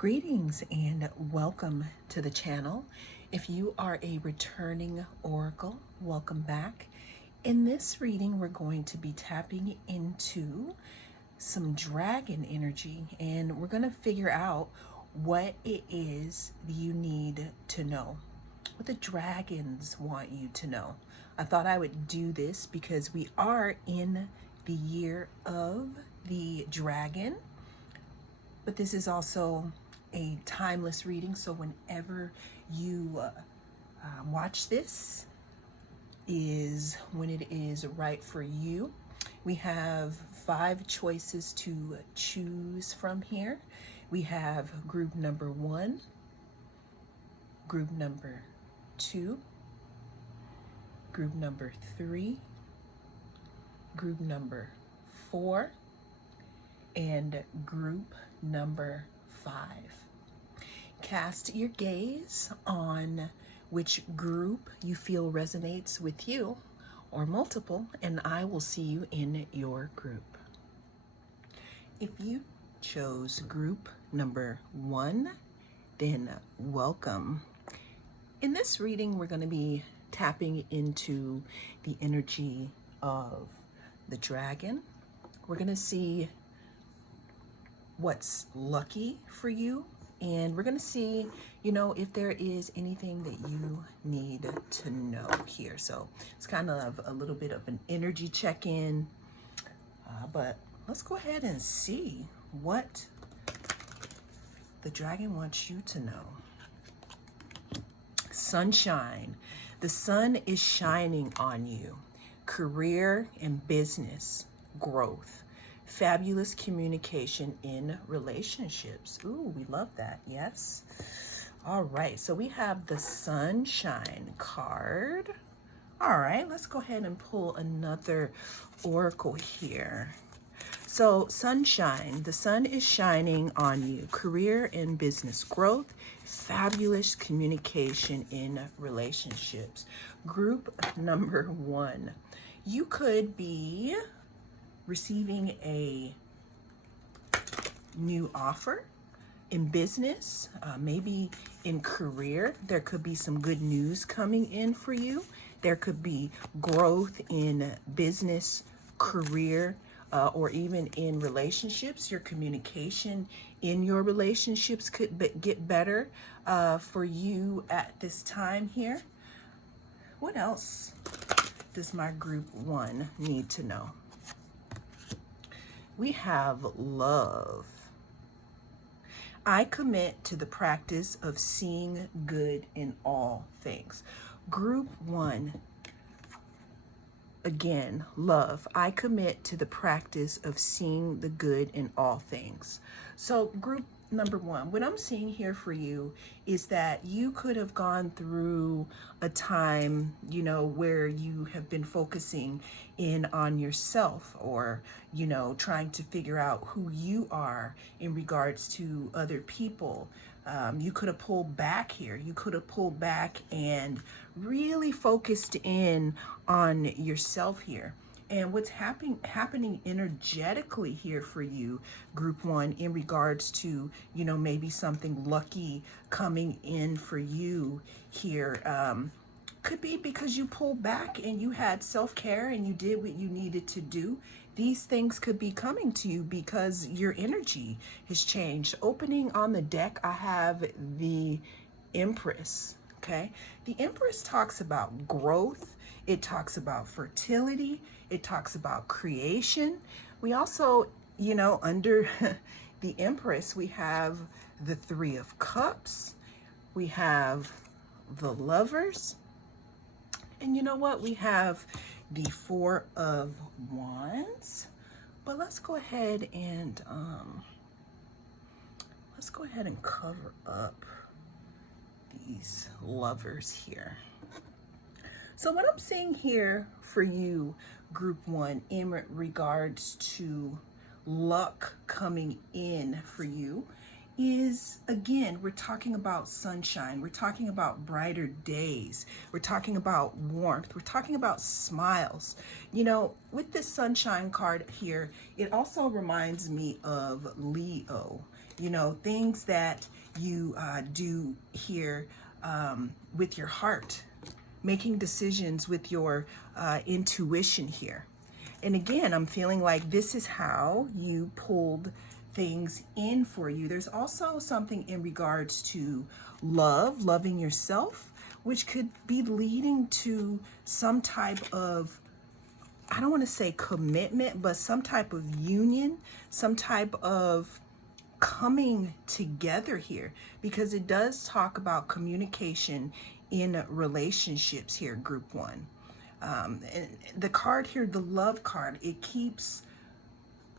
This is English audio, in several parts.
Greetings and welcome to the channel. If you are a returning oracle, welcome back. In this reading, we're going to be tapping into some dragon energy, and we're going to figure out what it is you need to know, what the dragons want you to know. I thought I would do this because we are in the year of the dragon, but this is also a timeless reading, so whenever you watch this is when it is right for you. We have 5 choices to choose from here. We have group number 1, group number 2, group number 3, group number 4, and group number 5. Cast your gaze on which group you feel resonates with you or multiple, and I will see you in your group. If you chose group number 1, then welcome. In this reading, we're going to be tapping into the energy of the dragon. We're going to see what's lucky for you, and we're going to see, if there is anything that you need to know here. So it's kind of a little bit of an energy check-in, but let's go ahead and see what the dragon wants you to know. Sunshine. The sun is shining on you. Career and business growth. Fabulous communication in relationships. Ooh, we love that. Yes. All right. So we have the Sunshine card. All right. Let's go ahead and pull another oracle here. So sunshine, the sun is shining on you. Career and business growth. Fabulous communication in relationships. Group number 1. You could be receiving a new offer in business, maybe in career. There could be some good news coming in for you. There could be growth in business, career, or even in relationships. Your communication in your relationships could get better for you at this time here. What else does my group 1 need to know? We have love. I commit to the practice of seeing good in all things. Group 1, again, love. I commit to the practice of seeing the good in all things. So group number 1, what I'm seeing here for you is that you could have gone through a time, where you have been focusing in on yourself, or, trying to figure out who you are in regards to other people. You could have pulled back here. You could have pulled back and really focused in on yourself here. And what's happening energetically here for you, group 1, in regards to, maybe something lucky coming in for you here, could be because you pulled back and you had self-care and you did what you needed to do. These things could be coming to you because your energy has changed. Opening on the deck, I have the Empress. Okay, the Empress talks about growth. It talks about fertility. It talks about creation. We also, under the Empress, we have the 3 of Cups. We have the Lovers. And you know what? We have the 4 of Wands. But let's go ahead and cover up these Lovers here. So what I'm seeing here for you, group 1, in regards to luck coming in for you, is, again, we're talking about sunshine. We're talking about brighter days. We're talking about warmth. We're talking about smiles. You know, with this sunshine card here, it also reminds me of Leo. You know, things that you do here with your heart, making decisions with your intuition here. And again, I'm feeling like this is how you pulled things in for you. There's also something in regards to love, loving yourself, which could be leading to some type of, I don't want to say commitment, but some type of union, some type of coming together here, because it does talk about communication in relationships here, group one. And the card here, the love card, it keeps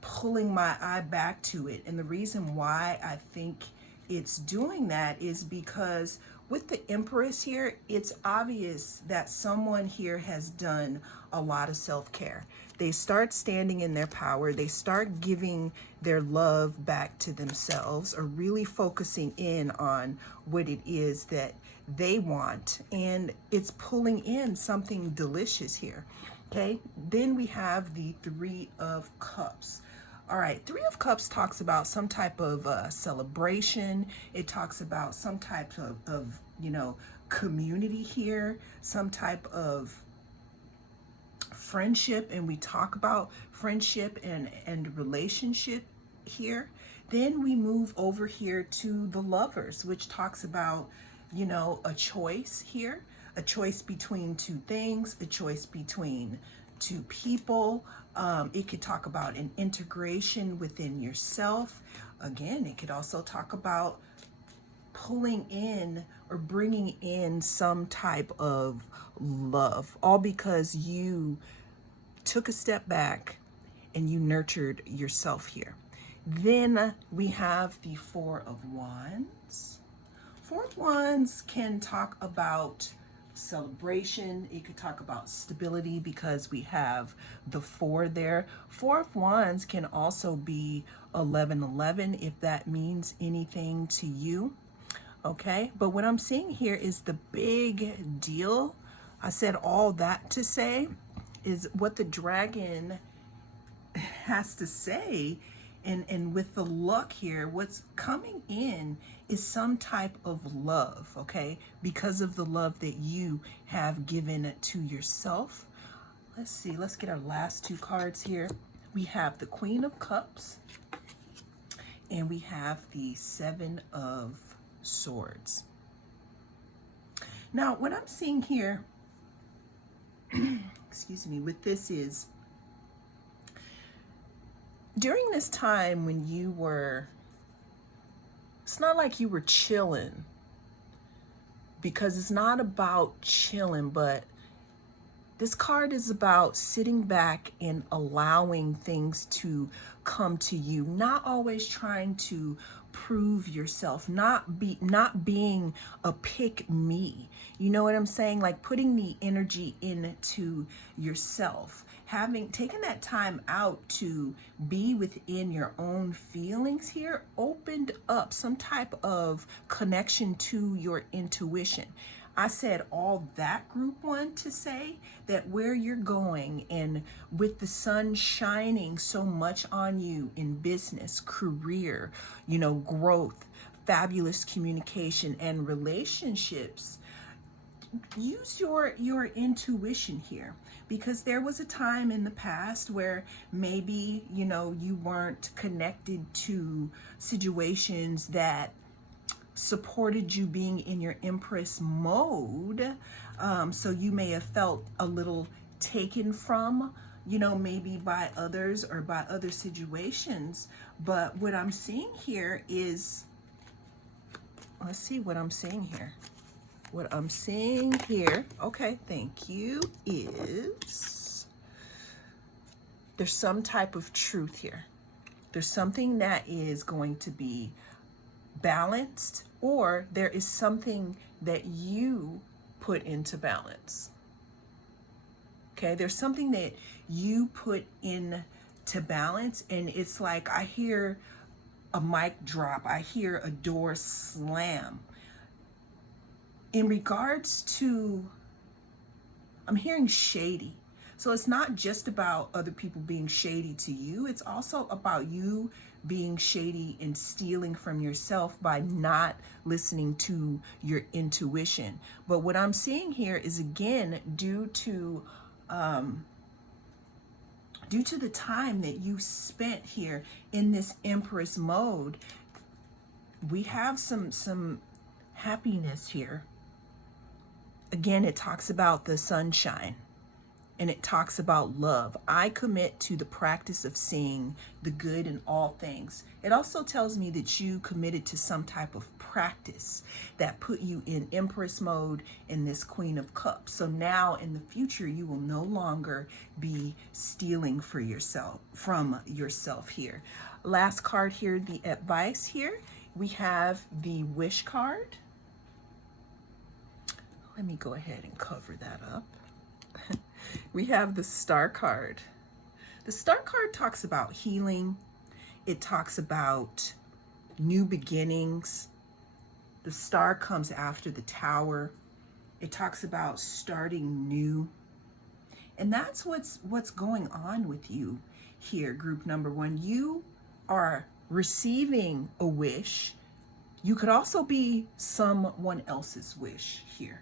pulling my eye back to it. And the reason why I think it's doing that is because with the Empress here, it's obvious that someone here has done a lot of self-care. They start standing in their power. They start giving their love back to themselves, or really focusing in on what it is that they want. And it's pulling in something delicious here. Okay, then we have the Three of Cups. All right, Three of Cups talks about some type of celebration. It talks about some type of, you know, community here, some type of friendship. And we talk about friendship and relationship here. Then we move over here to the Lovers, which talks about, you know, a choice here, a choice between two things, a choice between two people. It could talk about an integration within yourself. Again, it could also talk about pulling in or bringing in some type of love, all because you took a step back and you nurtured yourself here. Then we have the Four of Wands. Four of Wands can talk about celebration. It could talk about stability because we have the four there. Four of Wands can also be 1111 if that means anything to you. Okay, but what I'm seeing here is the big deal. I said all that to say is what the dragon has to say. And with the luck here, what's coming in is some type of love, okay? Because of the love that you have given to yourself. Let's see, let's get our last two cards here. We have the Queen of Cups and we have the Seven of Swords. Now, what I'm seeing here, excuse me, with this is, during this time when you were, it's not like you were chilling, because it's not about chilling, but this card is about sitting back and allowing things to come to you, not always trying to prove yourself, not being a pick me. You know what I'm saying? Like putting the energy into yourself, taken that time out to be within your own feelings here, opened up some type of connection to your intuition. I said all that, group one, to say that where you're going, and with the sun shining so much on you in business, career, you know, growth, fabulous communication and relationships, use your intuition here, because there was a time in the past where maybe, you know, you weren't connected to situations that supported you being in your Empress mode. So you may have felt a little taken from, you know, maybe by others or by other situations. But what I'm seeing here is, let's see what I'm seeing here. What I'm seeing here, okay, thank you, is there's some type of truth here. There's something that is going to be balanced, or there is something that you put into balance. Okay, there's something that you put in to balance, and it's like I hear a mic drop. I hear a door slam. In regards to, I'm hearing shady. So it's not just about other people being shady to you. It's also about you being shady and stealing from yourself by not listening to your intuition. But what I'm seeing here is, again, due to the time that you spent here in this Empress mode, we have some happiness here. Again, it talks about the sunshine and it talks about love. I commit to the practice of seeing the good in all things. It also tells me that you committed to some type of practice that put you in Empress mode in this Queen of Cups. So now in the future, you will no longer be stealing from yourself here. Last card here, the advice here. We have the wish card. Let me go ahead and cover that up. We have the Star card. The Star card talks about healing. It talks about new beginnings. The Star comes after the Tower. It talks about starting new. And that's what's going on with you here, group number one. You are receiving a wish. You could also be someone else's wish here.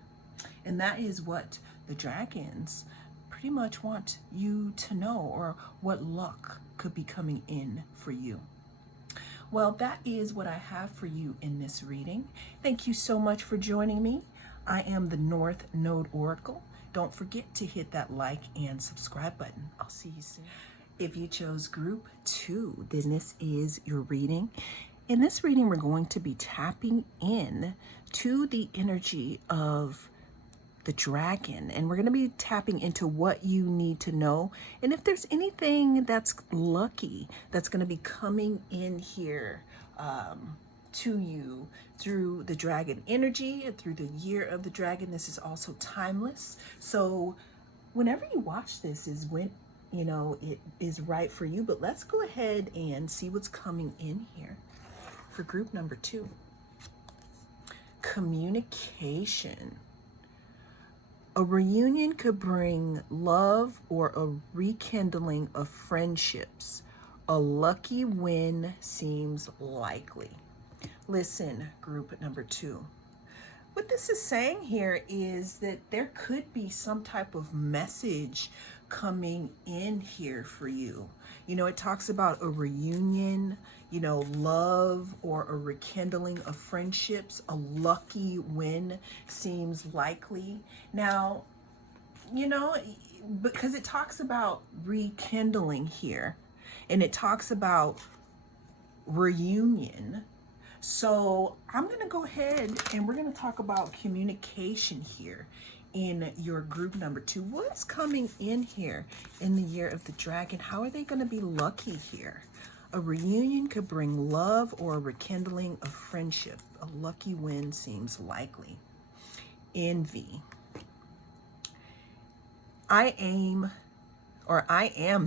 And that is what the dragons pretty much want you to know, or what luck could be coming in for you. Well, that is what I have for you in this reading. Thank you so much for joining me. I am the North Node Oracle. Don't forget to hit that like and subscribe button. I'll see you soon. If you chose group 2, then this is your reading. In this reading, we're going to be tapping in to the energy of the dragon, and we're going to be tapping into what you need to know, and if there's anything that's lucky that's going to be coming in here to you through the dragon energy and through the year of the dragon. This is also timeless, so whenever you watch this is when it is right for you. But let's go ahead and see what's coming in here for group number 2. Communication. A reunion could bring love or a rekindling of friendships. A lucky win seems likely. Listen, group number 2. What this is saying here is that there could be some type of message coming in here for you. It talks about a reunion, love or a rekindling of friendships. A lucky win seems likely. Now, because it talks about rekindling here and it talks about reunion. So I'm going to go ahead and we're going to talk about communication here in your group number 2. What's coming in here in the year of the dragon? How are they going to be lucky here? A reunion could bring love or a rekindling of friendship. A lucky win seems likely. Envy. I am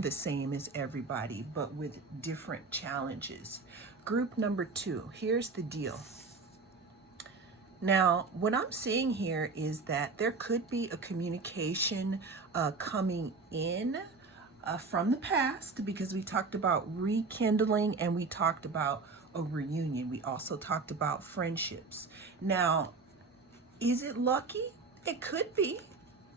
the same as everybody, but with different challenges. Group number 2, here's the deal. Now, what I'm seeing here is that there could be a communication coming in from the past, because we talked about rekindling and we talked about a reunion. We also talked about friendships. Now, is it lucky? It could be.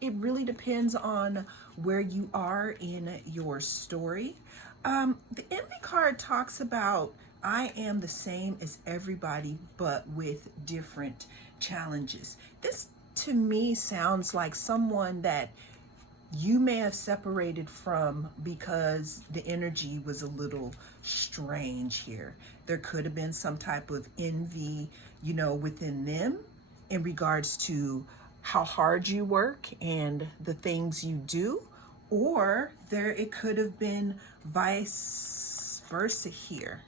It really depends on where you are in your story. The envy card talks about I am the same as everybody, but with different challenges. This to me sounds like someone that you may have separated from because the energy was a little strange here. There could have been some type of envy, within them in regards to how hard you work and the things you do, or it could have been vice versa here.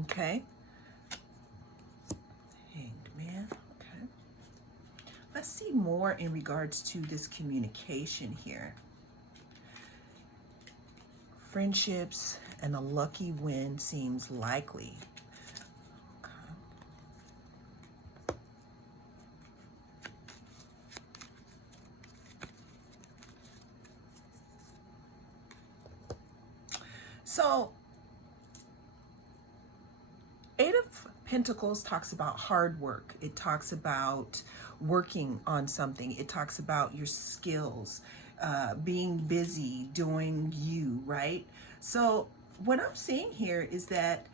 Okay. Hanged Man. Okay. Let's see more in regards to this communication here. Friendships and a lucky win seems likely. So Eight of Pentacles talks about hard work. It talks about working on something. It talks about your skills, being busy, doing you, right? So what I'm seeing here is that,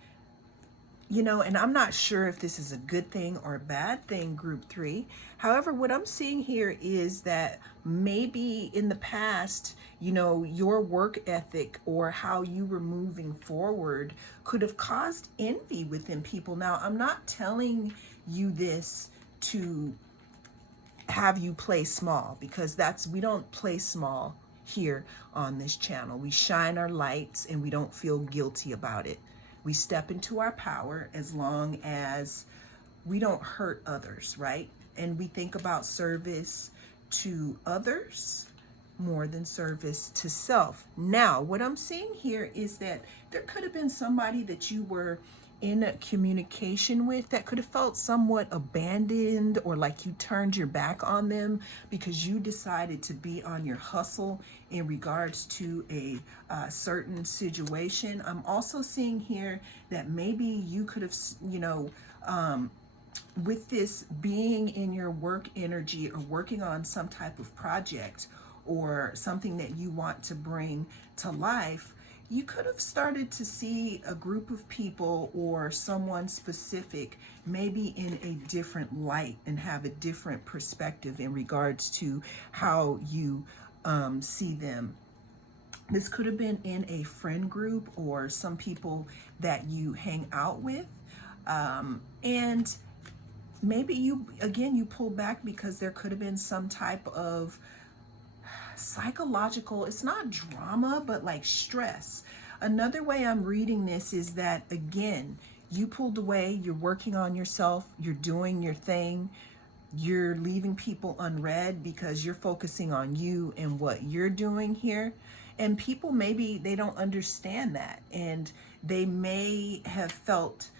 you know, and I'm not sure if this is a good thing or a bad thing, group 3. However, what I'm seeing here is that maybe in the past, you know, your work ethic or how you were moving forward could have caused envy within people. Now, I'm not telling you this to have you play small, because we don't play small here on this channel. We shine our lights and we don't feel guilty about it. We step into our power as long as we don't hurt others, right? And we think about service to others more than service to self. Now, what I'm seeing here is that there could have been somebody that you were in a communication with that could have felt somewhat abandoned, or like you turned your back on them because you decided to be on your hustle in regards to a certain situation. I'm also seeing here that maybe you could have, you know, with this being in your work energy or working on some type of project or something that you want to bring to life, you could have started to see a group of people or someone specific maybe in a different light and have a different perspective in regards to how you see them. This could have been in a friend group or some people that you hang out with. And maybe you pull back because there could have been some type of psychological, it's not drama, but like stress. Another way I'm reading this is that, again, you pulled away, you're working on yourself, you're doing your thing, you're leaving people unread because you're focusing on you and what you're doing here. And people, maybe they don't understand that, and they may have felt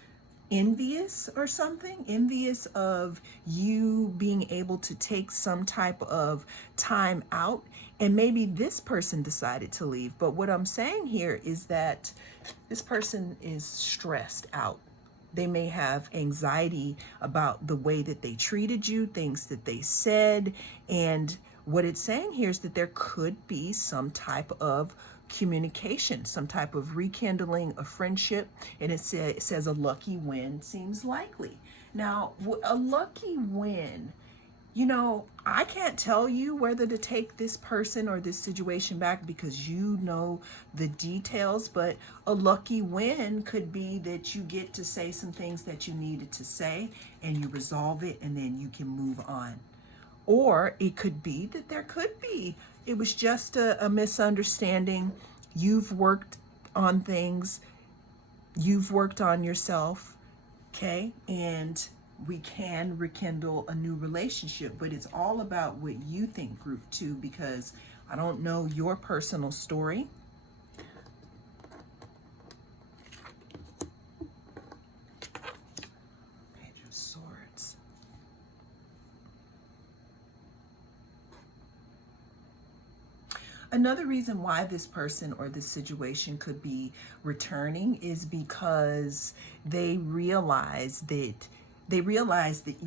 envious or something, envious of you being able to take some type of time out. And maybe this person decided to leave. But what I'm saying here is that this person is stressed out. They may have anxiety about the way that they treated you, things that they said. And what it's saying here is that there could be some type of communication, some type of rekindling a friendship. And it says a lucky win seems likely. Now, a lucky win, you know, I can't tell you whether to take this person or this situation back because you know the details, but a lucky win could be that you get to say some things that you needed to say and you resolve it and then you can move on. Or it could be that it was just a misunderstanding. You've worked on things, you've worked on yourself, okay? And we can rekindle a new relationship, but it's all about what you think, group 2, because I don't know your personal story. Page of Swords. Another reason why this person or this situation could be returning is because they realize that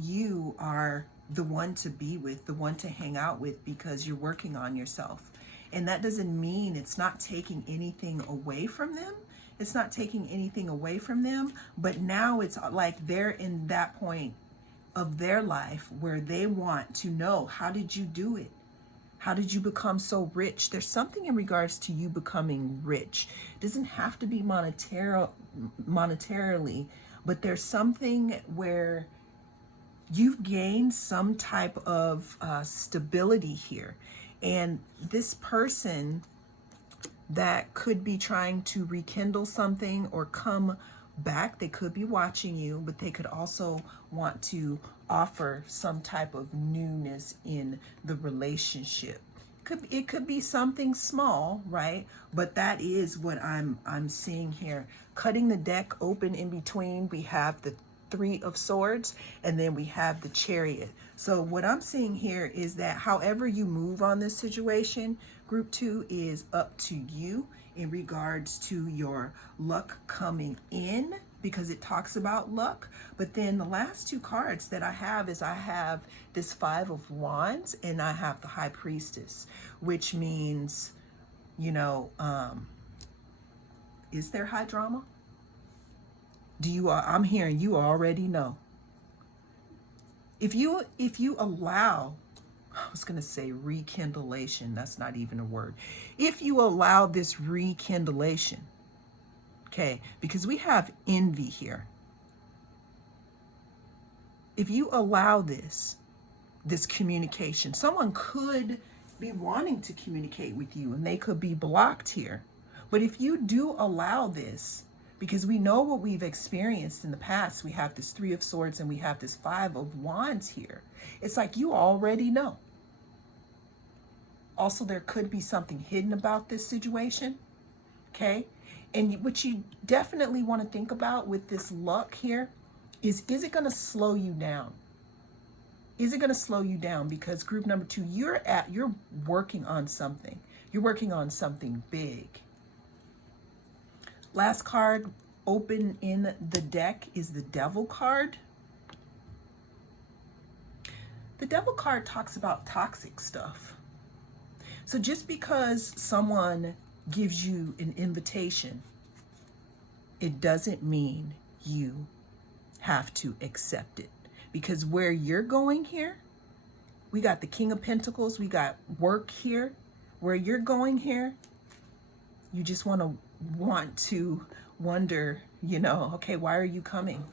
you are the one to be with, the one to hang out with, because you're working on yourself. And that doesn't mean it's not taking anything away from them. It's not taking anything away from them, but now it's like they're in that point of their life where they want to know, how did you do it? How did you become so rich? There's something in regards to you becoming rich. It doesn't have to be monetarily, but there's something where you've gained some type of stability here. And this person that could be trying to rekindle something or come back, they could be watching you, but they could also want to offer some type of newness in the relationship. It could be something small, right? But that is what I'm seeing here. Cutting the deck open in between, we have the 3 of Swords, and then we have the Chariot. So what I'm seeing here is that however you move on this situation, group 2, is up to you. in regards to your luck coming in, because it talks about luck. But then the last two cards that I have is I have this Five of Wands and I have the High Priestess, which means, you know, is there high drama? I'm hearing you already know. If you allow, I was going to say rekindlation, that's not even a word. If you allow this rekindlation, okay, because we have envy here. If you allow this communication, someone could be wanting to communicate with you and they could be blocked here. But if you do allow this, because we know what we've experienced in the past, we have this Three of Swords and we have this Five of Wands here. It's like you already know. Also, there could be something hidden about this situation, okay? And what you definitely want to think about with this luck here is it going to slow you down? Is it going to slow you down? Because group number 2, you're working on something. You're working on something big. Last card open in the deck is the Devil card. The Devil card talks about toxic stuff. So just because someone gives you an invitation, it doesn't mean you have to accept it. Because where you're going here, we got the King of Pentacles, we got work here. Where you're going here, you just want to wonder, you know, okay, why are you coming?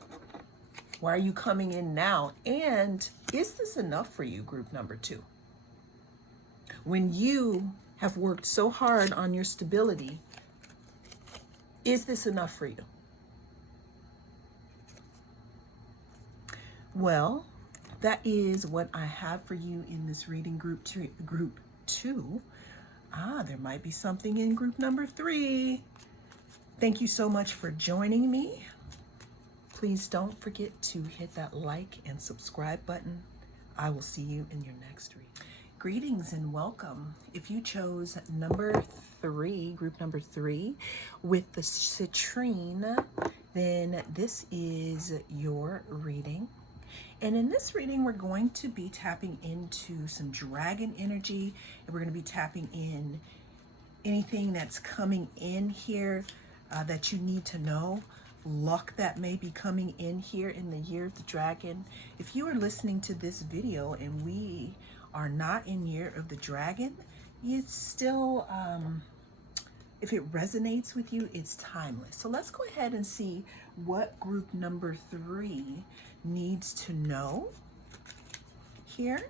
Why are you coming in now? And is this enough for you, group number 2? When you have worked so hard on your stability, is this enough for you? Well, that is what I have for you in this reading, group 2. There might be something in group number 3. Thank you so much for joining me. Please don't forget to hit that like and subscribe button. I will see you in your next reading. Greetings and welcome. If you chose number 3, group number 3, with the citrine, then this is your reading. And in this reading, we're going to be tapping into some dragon energy, and we're going to be tapping in anything that's coming in here that you need to know, luck that may be coming in here in the year of the dragon. If you are listening to this video and we are not in year of the dragon, it's still, if it resonates with you, it's timeless. So let's go ahead and see what group number 3 needs to know here.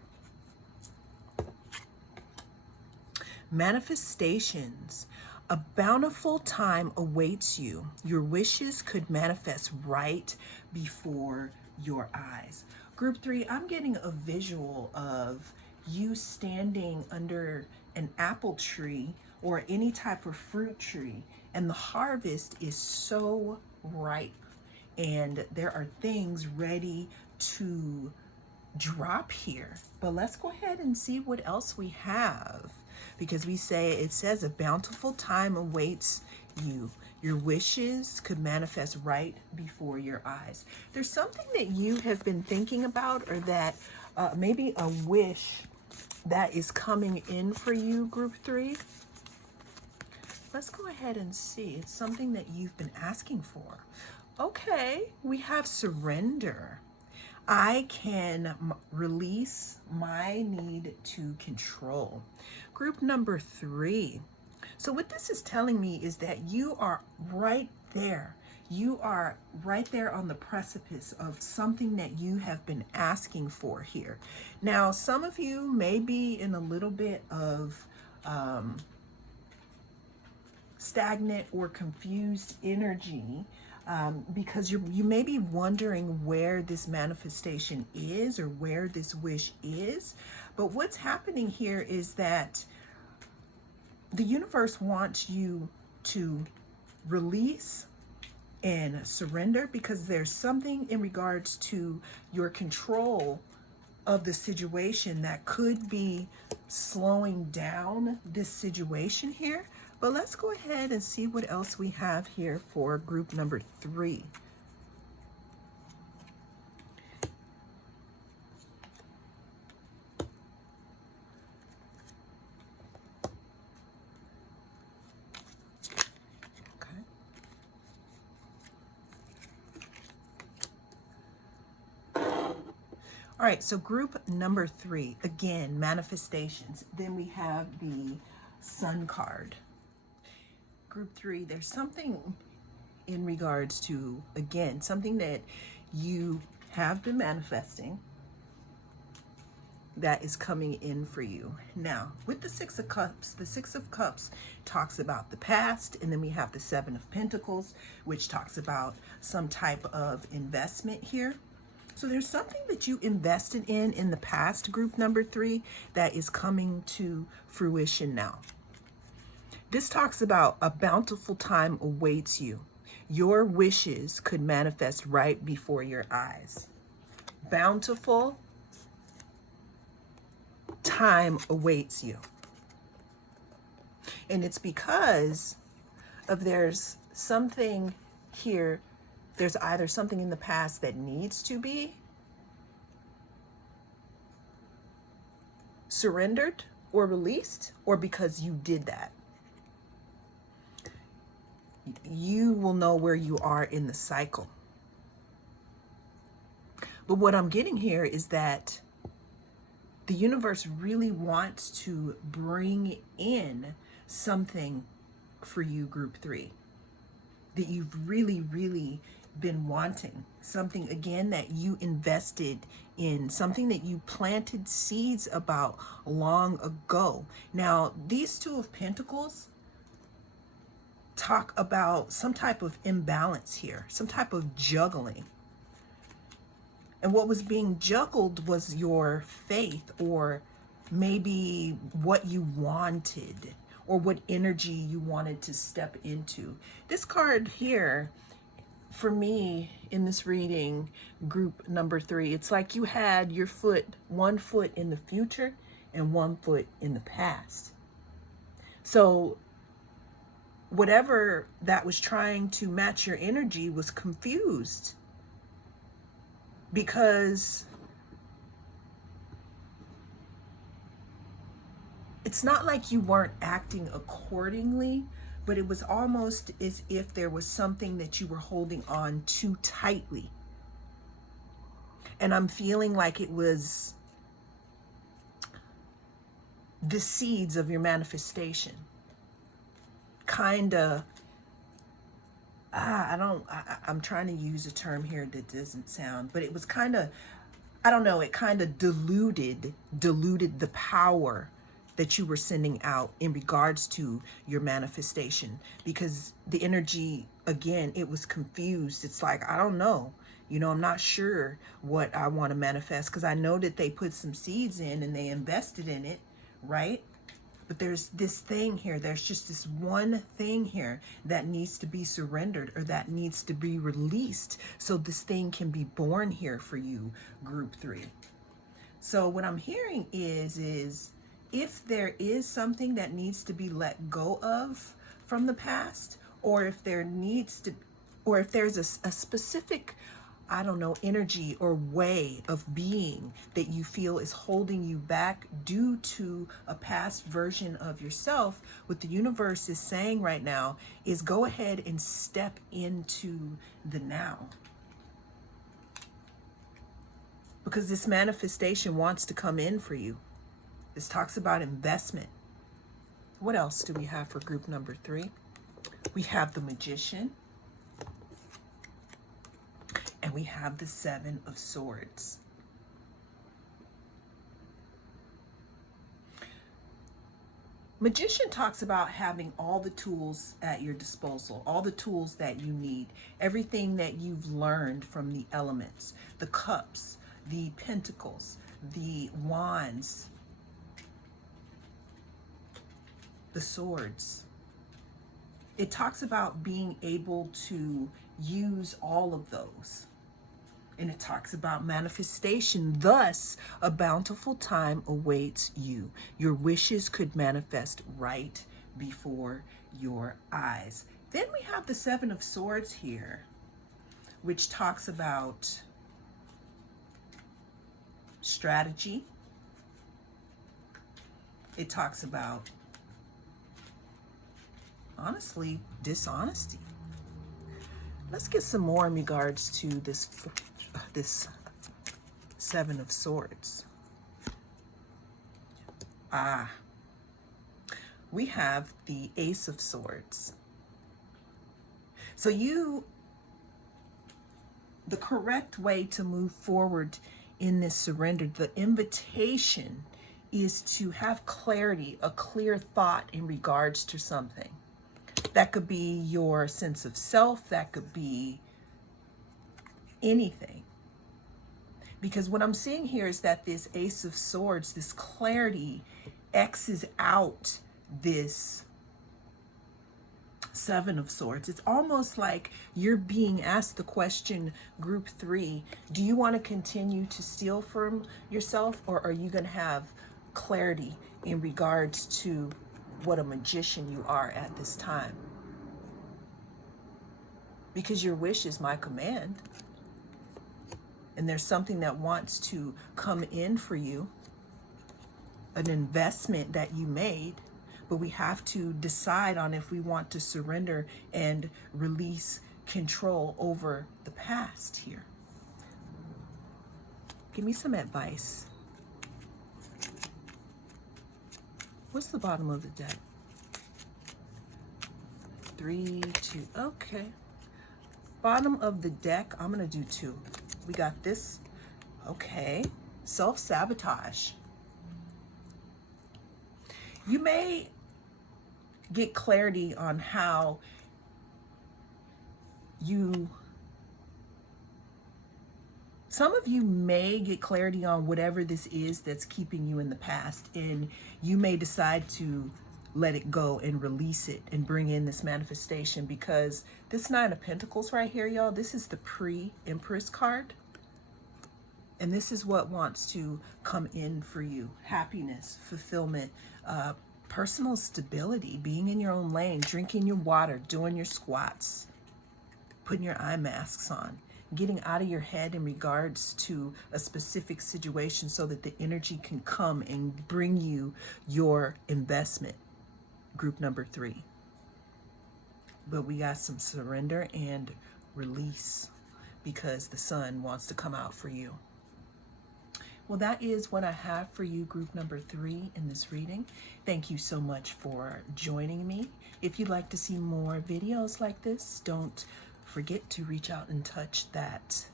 Manifestations. A bountiful time awaits you. Your wishes could manifest right before your eyes. Group 3, I'm getting a visual of you standing under an apple tree or any type of fruit tree, and the harvest is so ripe and there are things ready to drop here. But let's go ahead and see what else we have, because it says a bountiful time awaits you. Your wishes could manifest right before your eyes. There's something that you have been thinking about, or that maybe a wish that is coming in for you, group 3. Let's go ahead and see. It's something that you've been asking for. Okay, we have surrender. I can release my need to control. Group number 3. So what this is telling me is that you are right there. You are right there on the precipice of something that you have been asking for here. Now, some of you may be in a little bit of stagnant or confused energy, because you may be wondering where this manifestation is or where this wish is. But what's happening here is that the universe wants you to release and surrender, because there's something in regards to your control of the situation that could be slowing down this situation here. But let's go ahead and see what else we have here for group number 3. All right, so group number 3, again, manifestations. Then we have the Sun card. Group 3, there's something in regards to, again, something that you have been manifesting that is coming in for you. Now, with the Six of Cups talks about the past, and then we have the Seven of Pentacles, which talks about some type of investment here. So there's something that you invested in the past, group number 3, that is coming to fruition now. This talks about a bountiful time awaits you. Your wishes could manifest right before your eyes. Bountiful time awaits you. And it's because of there's something here. There's either something in the past that needs to be surrendered or released, or because you did that. You will know where you are in the cycle. But what I'm getting here is that the universe really wants to bring in something for you, group 3, that you've really been wanting. Something, again, that you invested in, something that you planted seeds about long ago. Now, these Two of Pentacles talk about some type of imbalance here, some type of juggling. And what was being juggled was your faith, or maybe what you wanted, or what energy you wanted to step into. This card here, for me, in this reading, group number 3, it's like you had your one foot in the future and one foot in the past. So whatever that was trying to match your energy was confused, because it's not like you weren't acting accordingly, but it was almost as if there was something that you were holding on too tightly. And I'm feeling like it was the seeds of your manifestation. I'm trying to use a term here that doesn't sound, but it was it kind of diluted the power that you were sending out in regards to your manifestation, because the energy, again, it was confused. It's like, I don't know, I'm not sure what I want to manifest, because I know that they put some seeds in and they invested in it, right? But there's this thing here, there's just this one thing here that needs to be surrendered, or that needs to be released, so this thing can be born here for you, group 3. So what I'm hearing is if there is something that needs to be let go of from the past, or if there's a specific, energy or way of being that you feel is holding you back due to a past version of yourself, what the universe is saying right now is go ahead and step into the now. Because this manifestation wants to come in for you. This talks about investment. What else do we have for group number 3? We have the Magician. And we have the Seven of Swords. Magician talks about having all the tools at your disposal, all the tools that you need, everything that you've learned from the elements, the cups, the pentacles, the wands, the swords. It talks about being able to use all of those. And it talks about manifestation. Thus, a bountiful time awaits you. Your wishes could manifest right before your eyes. Then we have the Seven of Swords here, which talks about strategy. It talks about, honestly, dishonesty. Let's get some more in regards to this Seven of Swords. We have the Ace of Swords. So the correct way to move forward in this surrender, the invitation is to have clarity, a clear thought in regards to something. That could be your sense of self, that could be anything. Because what I'm seeing here is that this Ace of Swords, this clarity, X's out this Seven of Swords. It's almost like you're being asked the question, group 3, do you want to continue to steal from yourself, or are you going to have clarity in regards to what a magician you are at this time? Because your wish is my command. And there's something that wants to come in for you, an investment that you made, but we have to decide on if we want to surrender and release control over the past here. Give me some advice. What's the bottom of the deck? 3, 2, okay. Bottom of the deck, I'm gonna do 2. We got this, okay. Self-sabotage. You may get clarity on how some of you may get clarity on whatever this is that's keeping you in the past, and you may decide to let it go and release it and bring in this manifestation, because this Nine of Pentacles right here, y'all, this is the pre-Empress card. And this is what wants to come in for you. Happiness, fulfillment, personal stability, being in your own lane, drinking your water, doing your squats, putting your eye masks on, getting out of your head in regards to a specific situation so that the energy can come and bring you your investment. Group number 3. But we got some surrender and release because the sun wants to come out for you. Well, that is what I have for you, group number 3 in this reading. Thank you so much for joining me. If you'd like to see more videos like this, don't forget to reach out and touch that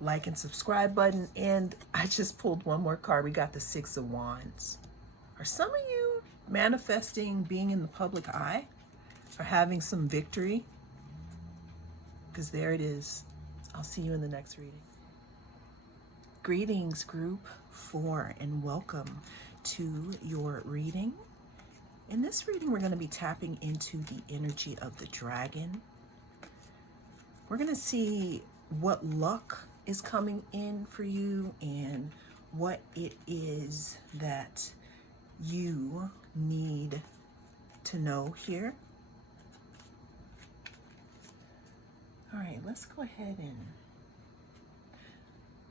like and subscribe button. And I just pulled one more card. We got the Six of Wands. Are some of you manifesting being in the public eye or having some victory? Because there it is. I'll see you in the next reading. Greetings, group 4, and welcome to your reading. In this reading, we're going to be tapping into the energy of the dragon. We're going to see what luck is coming in for you and what it is that you need to know here. All right, let's go ahead and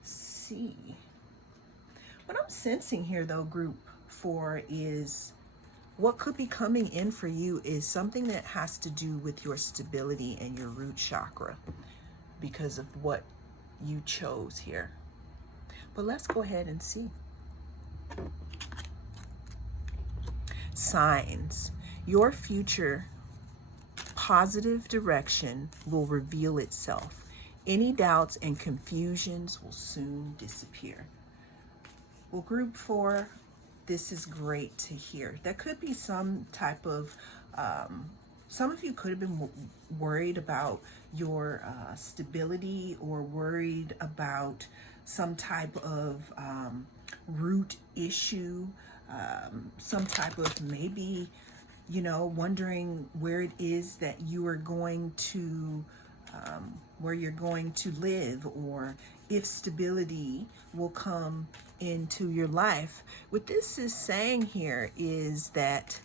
see. What I'm sensing here, though, group 4, is what could be coming in for you is something that has to do with your stability and your root chakra because of what you chose here. But let's go ahead and see. Signs. Your future positive direction will reveal itself. Any doubts and confusions will soon disappear. Well, group 4, this is great to hear. There could be some type of, some of you could have been worried about your stability or worried about some type of root issue, some type of maybe, wondering where it is that you are going to where you're going to live, or if stability will come into your life. What this is saying here is that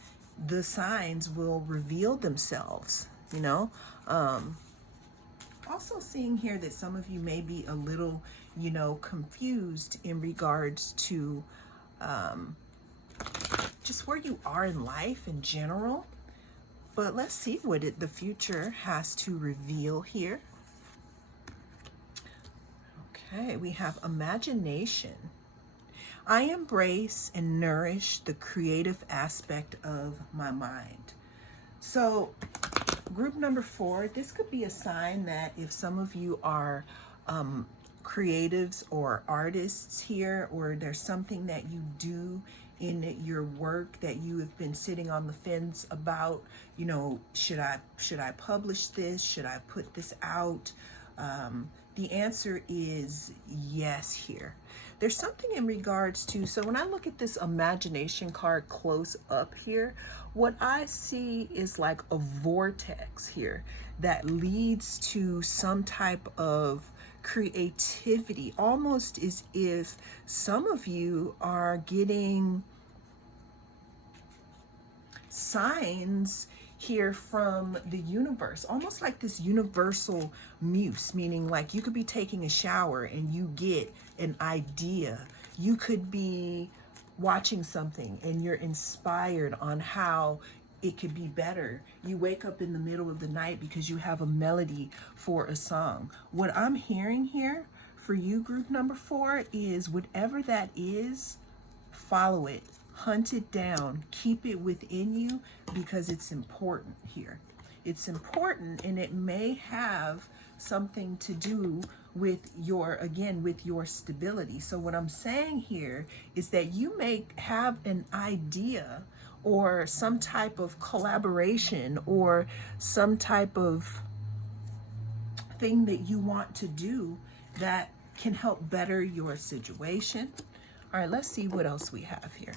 the signs will reveal themselves, you know. Also seeing here that some of you may be a little, confused in regards to just where you are in life in general. But let's see what the future has to reveal here. Okay, we have imagination. I embrace and nourish the creative aspect of my mind. So group number 4, this could be a sign that if some of you are creatives or artists here, or there's something that you do in your work that you have been sitting on the fence about, should I publish this? Should I put this out? The answer is yes here. There's something in regards to, so when I look at this imagination card close up here, what I see is like a vortex here that leads to some type of creativity, almost as if some of you are getting signs here from the universe, almost like this universal muse, meaning like you could be taking a shower and you get an idea. You could be watching something and you're inspired on how it could be better. You wake up in the middle of the night because you have a melody for a song. What I'm hearing here for you, group number 4, is whatever that is, follow it. Hunt it down, keep it within you, because it's important here. It's important, and it may have something to do with your stability. So what I'm saying here is that you may have an idea or some type of collaboration or some type of thing that you want to do that can help better your situation. All right, let's see what else we have here.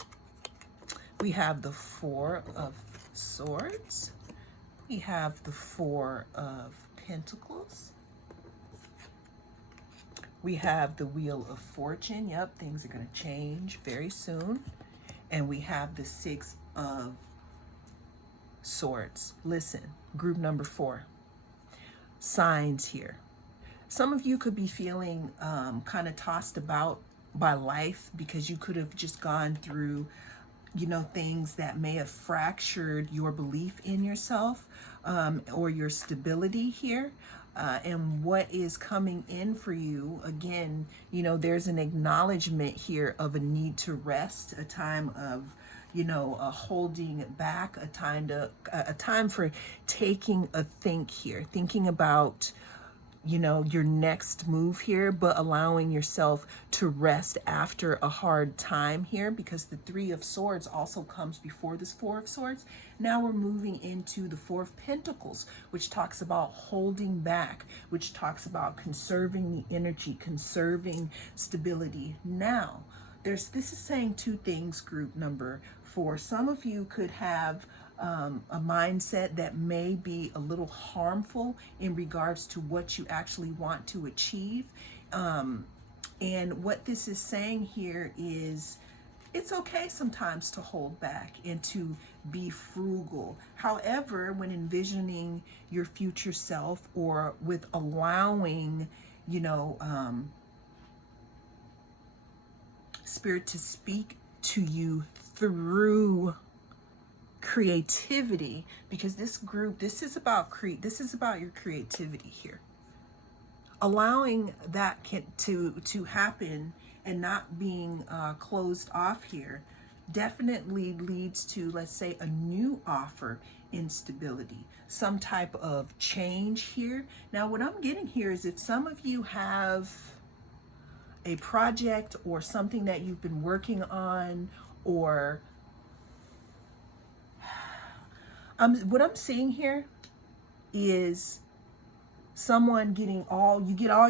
We have the 4 of Swords. We have the 4 of Pentacles. We have the Wheel of Fortune. Yep, things are going to change very soon. And we have the 6 of Swords. Listen, group number 4. Signs here. Some of you could be feeling kind of tossed about by life because you could have just gone through things that may have fractured your belief in yourself or your stability here. And what is coming in for you, again, there's an acknowledgement here of a need to rest, a time of, a holding back, a time for taking a think here, thinking about your next move here, but allowing yourself to rest after a hard time here, because the 3 of Swords also comes before this 4 of Swords. Now we're moving into the 4 of Pentacles, which talks about holding back, which talks about conserving the energy, conserving stability. Now, this is saying 2 things, group number 4. Some of you could have a mindset that may be a little harmful in regards to what you actually want to achieve. And what this is saying here is it's okay sometimes to hold back and to be frugal. However, when envisioning your future self, or with allowing, Spirit to speak to you through creativity, because this is about your creativity here. Allowing that to happen and not being closed off here definitely leads to, let's say, a new offer in stability, some type of change here. Now, what I'm getting here is if some of you have a project or something that you've been working on, or what I'm seeing here is someone getting all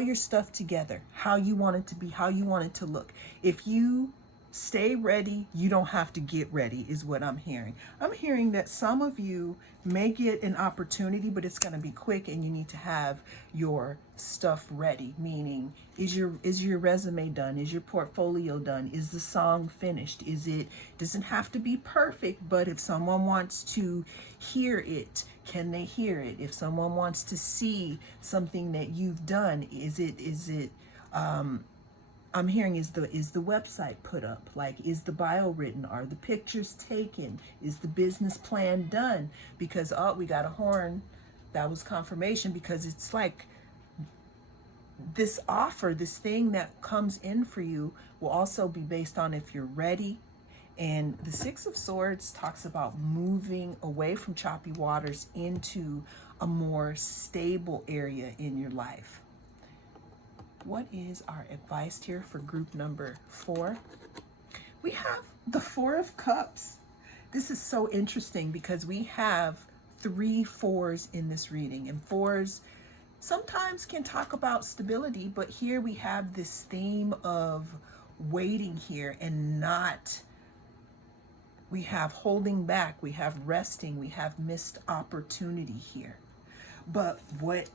your stuff together, how you want it to be, how you want it to look. If you Stay ready. You don't have to get ready is what I'm hearing. I'm hearing that some of you may get an opportunity, but it's going to be quick and you need to have your stuff ready. Meaning, is your resume done? Is your portfolio done? Is the song finished? Doesn't have to be perfect, but if someone wants to hear it, can they hear it? If someone wants to see something that you've done, is it I'm hearing, is the website put up? Like, is the bio written? Are the pictures taken? Is the business plan done? Because, oh, we got a horn. That was confirmation, because it's like this offer, this thing that comes in for you will also be based on if you're ready. And the Six of Swords talks about moving away from choppy waters into a more stable area in your life. What is our advice here for group number 4? We have the Four of Cups. This is so interesting because we have 3 4s in this reading, and 4s sometimes can talk about stability, but here we have this theme of waiting here and not. We have holding back, we have resting, we have missed opportunity here. But what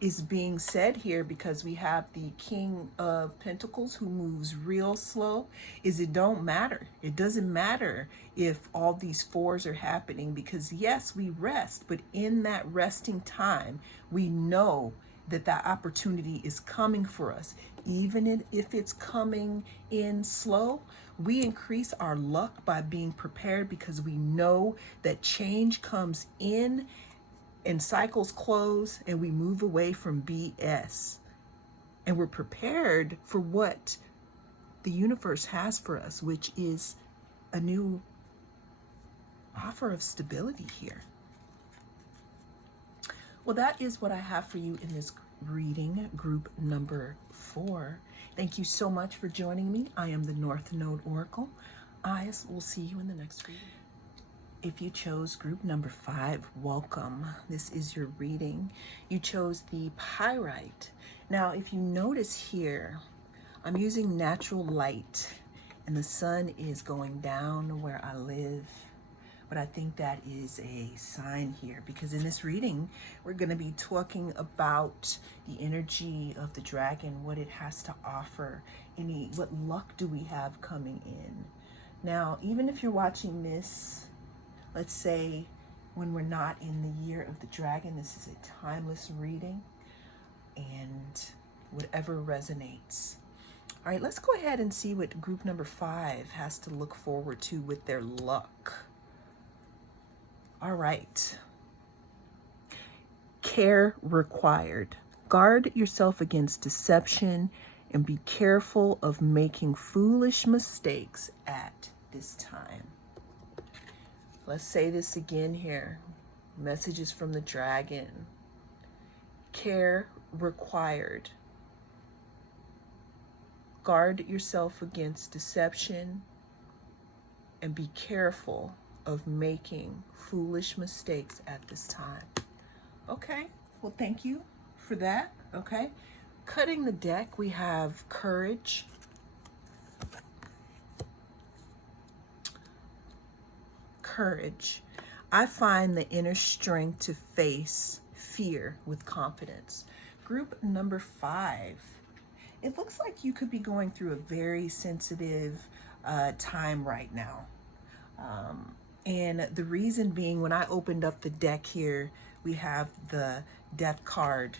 is being said here, because we have the King of Pentacles who moves real slow, is it don't matter. It doesn't matter if all these 4s are happening, because yes, we rest, but in that resting time, we know that that opportunity is coming for us. Even if it's coming in slow, we increase our luck by being prepared, because we know that change comes in and cycles close and we move away from BS. And we're prepared for what the universe has for us, which is a new offer of stability here. Well, that is what I have for you in this reading, group number 4. Thank you so much for joining me. I am the North Node Oracle. I will see you in the next reading. If you chose group number 5, welcome. This is your reading. You chose the pyrite. Now, if you notice here, I'm using natural light and the sun is going down where I live. But I think that is a sign here, because in this reading, we're going to be talking about the energy of the dragon, what it has to offer, what luck do we have coming in. Now, even if you're watching this, let's say when we're not in the year of the dragon, this is a timeless reading and whatever resonates. All right, let's go ahead and see what group number 5 has to look forward to with their luck. All right. Care required. Guard yourself against deception and be careful of making foolish mistakes at this time. Let's say this again here. Messages from the dragon. Care required. Guard yourself against deception and be careful of making foolish mistakes at this time. Okay, well, thank you for that. Okay, cutting the deck, we have courage. Courage. I find the inner strength to face fear with confidence. Group number 5. It looks like you could be going through a very sensitive time right now. And the reason being, when I opened up the deck here, we have the Death card.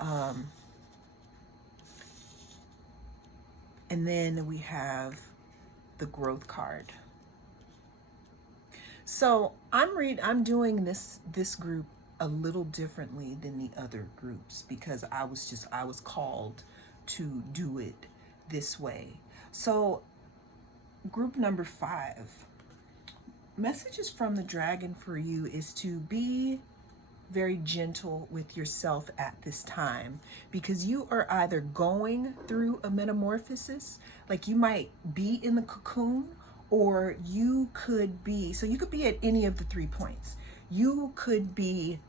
And then we have the Growth card. So I'm doing this group a little differently than the other groups, because I was called to do it this way. So group number 5, messages from the dragon for you is to be very gentle with yourself at this time, because you are either going through a metamorphosis, like you might be in the cocoon, or you could be at any of the 3 points. You could be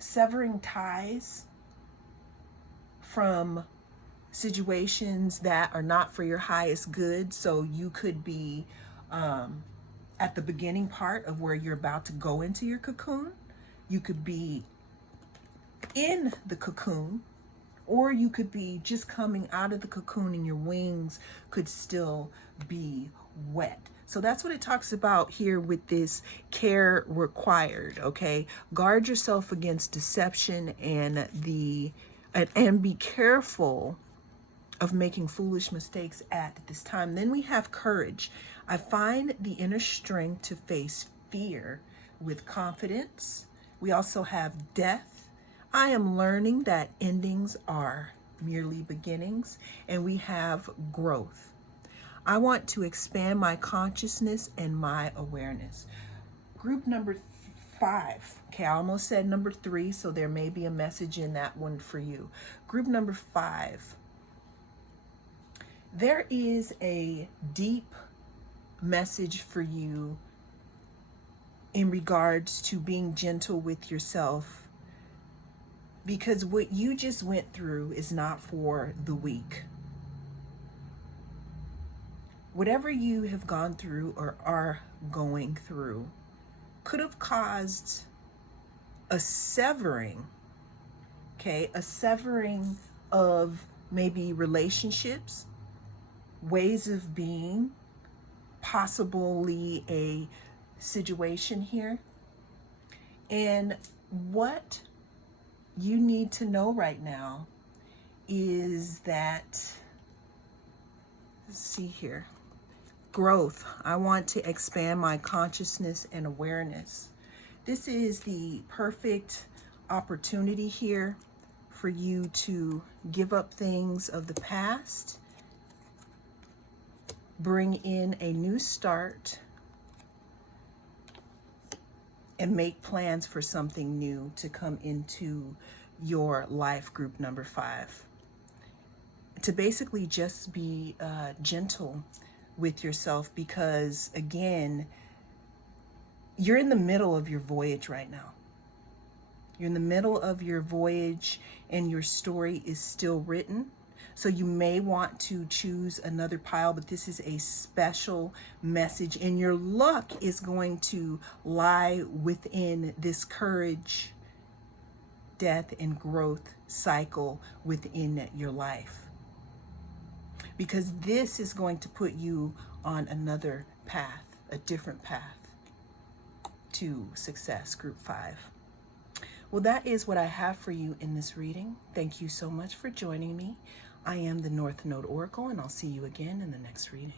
severing ties from situations that are not for your highest good. So you could be at the beginning part of where you're about to go into your cocoon. You could be in the cocoon, or you could be just coming out of the cocoon and your wings could still be wet. So that's what it talks about here with this care required, okay? Guard yourself against deception and be careful of making foolish mistakes at this time. Then we have courage. I find the inner strength to face fear with confidence. We also have death. I am learning that endings are merely beginnings, and we have growth. I want to expand my consciousness and my awareness. Group number 5. Okay, I almost said number 3, so there may be a message in that one for you. Group number 5. There is a deep message for you in regards to being gentle with yourself, because what you just went through is not for the weak. Whatever you have gone through or are going through could have caused a severing, okay? A severing of maybe relationships, ways of being, possibly a situation here. And what you need to know right now is that, let's see here, growth. I want to expand my consciousness and awareness. This is the perfect opportunity here for you to give up things of the past, bring in a new start, and make plans for something new to come into your life. Group number 5. To basically just be gentle with yourself, because again, you're in the middle of your voyage right now. You're in the middle of your voyage and your story is still written. So you may want to choose another pile, but this is a special message, and your luck is going to lie within this courage, death, and growth cycle within your life, because this is going to put you on another path, a different path to success. Group 5. Well, that is what I have for you in this reading. Thank you so much for joining me. I am the North Node Oracle, and I'll see you again in the next reading.